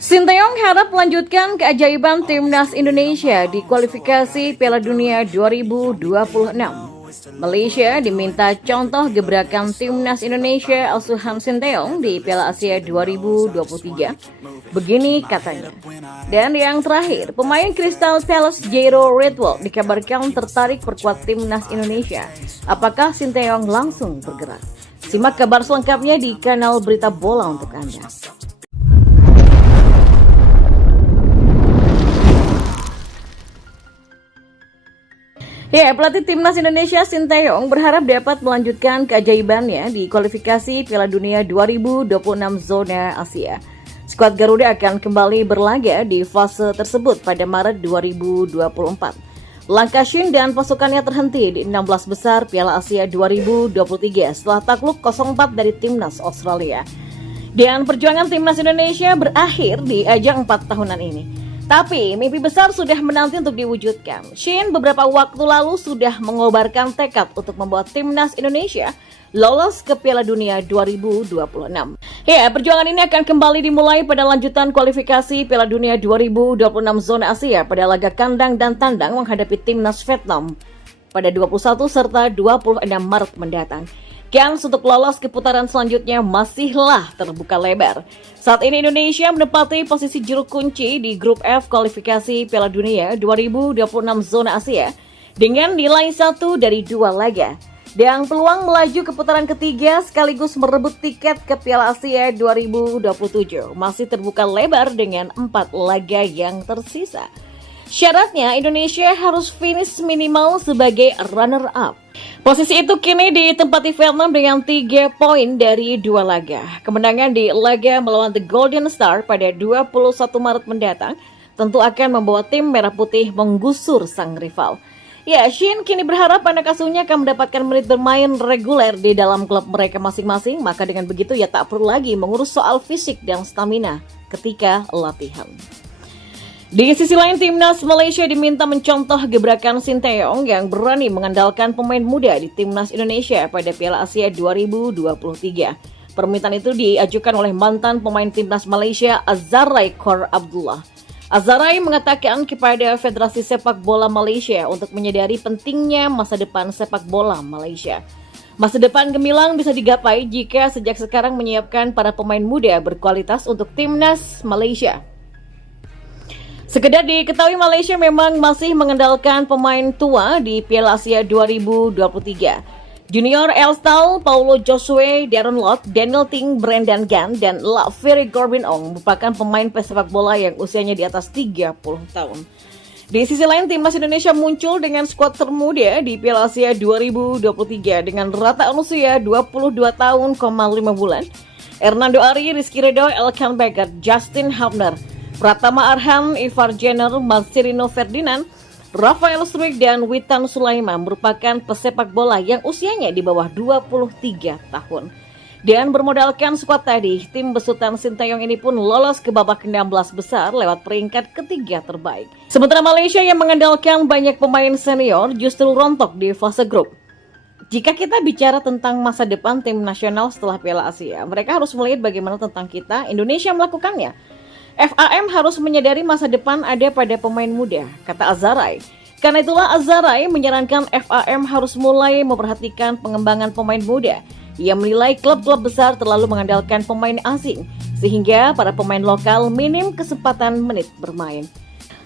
Sinteyong harap melanjutkan keajaiban timnas Indonesia di kualifikasi Piala Dunia 2026. Malaysia diminta contoh gebrakan timnas Indonesia asuhan Sinteyong di Piala Asia 2023. Begini katanya. Dan yang terakhir, pemain Crystal Palace Jairo Redwall dikabarkan tertarik perkuat timnas Indonesia. Apakah Sinteyong langsung bergerak? Simak kabar selengkapnya di kanal Berita Bola untuk Anda. Ya, pelatih timnas Indonesia Sinteyong berharap dapat melanjutkan keajaibannya di kualifikasi Piala Dunia 2026 zona Asia. Skuad Garuda akan kembali berlaga di fase tersebut pada Maret 2024. Langkah Shin dan pasukannya terhenti di 16 besar Piala Asia 2023 setelah takluk 0-4 dari timnas Australia. Dan perjuangan timnas Indonesia berakhir di ajang 4 tahunan ini. Tapi mimpi besar sudah menanti untuk diwujudkan. Shin beberapa waktu lalu sudah mengobarkan tekad untuk membawa timnas Indonesia lolos ke Piala Dunia 2026. Ya, perjuangan ini akan kembali dimulai pada lanjutan kualifikasi Piala Dunia 2026 zona Asia pada laga kandang dan tandang menghadapi timnas Vietnam pada 21 serta 26 Maret mendatang. Kans untuk lolos ke putaran selanjutnya masihlah terbuka lebar. Saat ini Indonesia menempati posisi juru kunci di grup F kualifikasi Piala Dunia 2026 zona Asia dengan nilai 1 dari 2 laga. Dan peluang melaju ke putaran ketiga sekaligus merebut tiket ke Piala Asia 2027 masih terbuka lebar dengan 4 laga yang tersisa. Syaratnya Indonesia harus finish minimal sebagai runner-up. Posisi itu kini ditempati Vietnam dengan 3 poin dari 2 laga. Kemenangan di laga melawan The Golden Star pada 21 Maret mendatang tentu akan membawa tim merah putih menggusur sang rival. Ya, Shin kini berharap anak asuhnya akan mendapatkan menit bermain reguler di dalam klub mereka masing-masing, maka dengan begitu ya tak perlu lagi mengurus soal fisik dan stamina ketika latihan. Di sisi lain, timnas Malaysia diminta mencontoh gebrakan Sinteyong yang berani mengandalkan pemain muda di timnas Indonesia pada Piala Asia 2023. Permintaan itu diajukan oleh mantan pemain timnas Malaysia Azharai Khor Abdullah. Azharai mengatakan kepada Federasi Sepak Bola Malaysia untuk menyadari pentingnya masa depan sepak bola Malaysia. Masa depan gemilang bisa digapai jika sejak sekarang menyiapkan para pemain muda berkualitas untuk timnas Malaysia. Sekedar diketahui Malaysia memang masih mengandalkan pemain tua di Piala Asia 2023. Junior Elstal, Paulo Josue, Darren Lock, Daniel Ting, Brendan Gan, dan Laferi Corbin Ong merupakan pemain pesepak bola yang usianya di atas 30 tahun. Di sisi lain, timnas Indonesia muncul dengan skuad termuda di Piala Asia 2023 dengan rata usia 22 tahun, 5 bulan. Hernando Ari, Rizky Ridho, Elkan Baggett, Justin Hubner, Pratama Arhan, Ivar Jenner, Marcelino Ferdinand, Rafael Struijk, dan Witan Sulaiman merupakan pesepak bola yang usianya di bawah 23 tahun. Dan bermodalkan skuad tadi, tim besutan Sinteyong ini pun lolos ke babak 16 besar lewat peringkat ketiga terbaik. Sementara Malaysia yang mengandalkan banyak pemain senior justru rontok di fase grup. Jika kita bicara tentang masa depan tim nasional setelah Piala Asia, mereka harus melihat bagaimana tentang kita, Indonesia melakukannya. FAM harus menyadari masa depan ada pada pemain muda, kata Azharai. Karena itulah Azharai menyarankan FAM harus mulai memperhatikan pengembangan pemain muda. Ia menilai klub-klub besar terlalu mengandalkan pemain asing, sehingga para pemain lokal minim kesempatan menit bermain.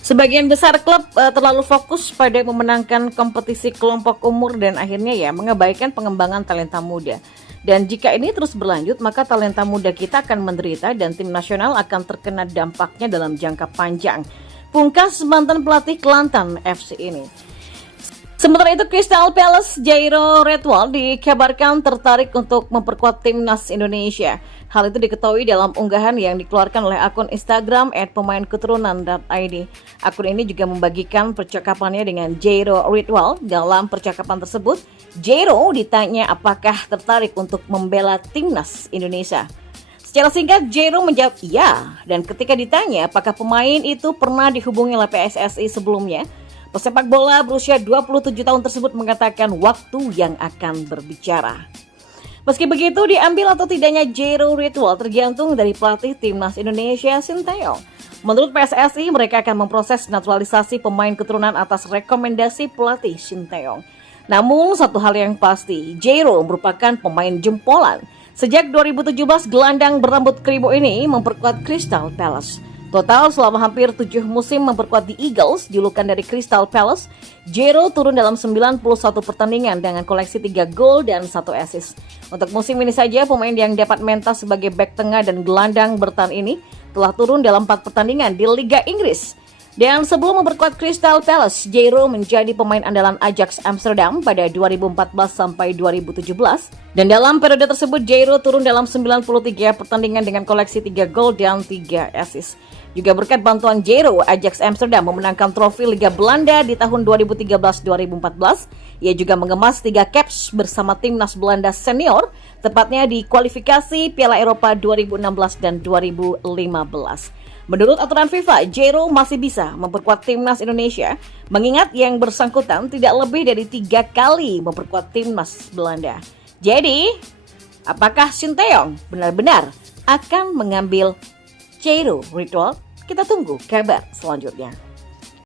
Sebagian besar klub terlalu fokus pada memenangkan kompetisi kelompok umur dan akhirnya mengabaikan pengembangan talenta muda. Dan jika ini terus berlanjut, maka talenta muda kita akan menderita dan tim nasional akan terkena dampaknya dalam jangka panjang. Pungkas mantan pelatih Kelantan FC ini. Sementara itu, Crystal Palace Jairo Redwall dikabarkan tertarik untuk memperkuat timnas Indonesia. Hal itu diketahui dalam unggahan yang dikeluarkan oleh akun Instagram @pemainketurunan.id. Akun ini juga membagikan percakapannya dengan Jairo Redwall. Dalam percakapan tersebut, Jairo ditanya apakah tertarik untuk membela timnas Indonesia. Secara singkat, Jairo menjawab iya, dan ketika ditanya apakah pemain itu pernah dihubungi oleh PSSI sebelumnya, pesepak bola berusia 27 tahun tersebut mengatakan waktu yang akan berbicara. Meski begitu, diambil atau tidaknya Jero Ridwan tergantung dari pelatih timnas Indonesia Sinteyong. Menurut PSSI, mereka akan memproses naturalisasi pemain keturunan atas rekomendasi pelatih Sinteyong. Namun, satu hal yang pasti, Jero merupakan pemain jempolan. Sejak 2017, gelandang berambut keribu ini memperkuat Crystal Palace. Total selama hampir 7 musim memperkuat The Eagles, julukan dari Crystal Palace, Jero turun dalam 91 pertandingan dengan koleksi 3 gol dan 1 assist. Untuk musim ini saja, pemain yang dapat mentas sebagai bek tengah dan gelandang bertahan ini telah turun dalam 4 pertandingan di Liga Inggris. Dan sebelum memperkuat Crystal Palace, Jero menjadi pemain andalan Ajax Amsterdam pada 2014 sampai 2017. Dan dalam periode tersebut, Jero turun dalam 93 pertandingan dengan koleksi 3 gol dan 3 assist. Juga berkat bantuan Jero, Ajax Amsterdam memenangkan trofi Liga Belanda di tahun 2013-2014. Ia juga mengemas 3 caps bersama timnas Belanda senior, tepatnya di kualifikasi Piala Eropa 2016 dan 2015. Menurut aturan FIFA, Jero masih bisa memperkuat timnas Indonesia, mengingat yang bersangkutan tidak lebih dari 3 kali memperkuat timnas Belanda. Jadi, apakah Sinteyong benar-benar akan mengambil Jero Ridwan? Kita tunggu kabar selanjutnya.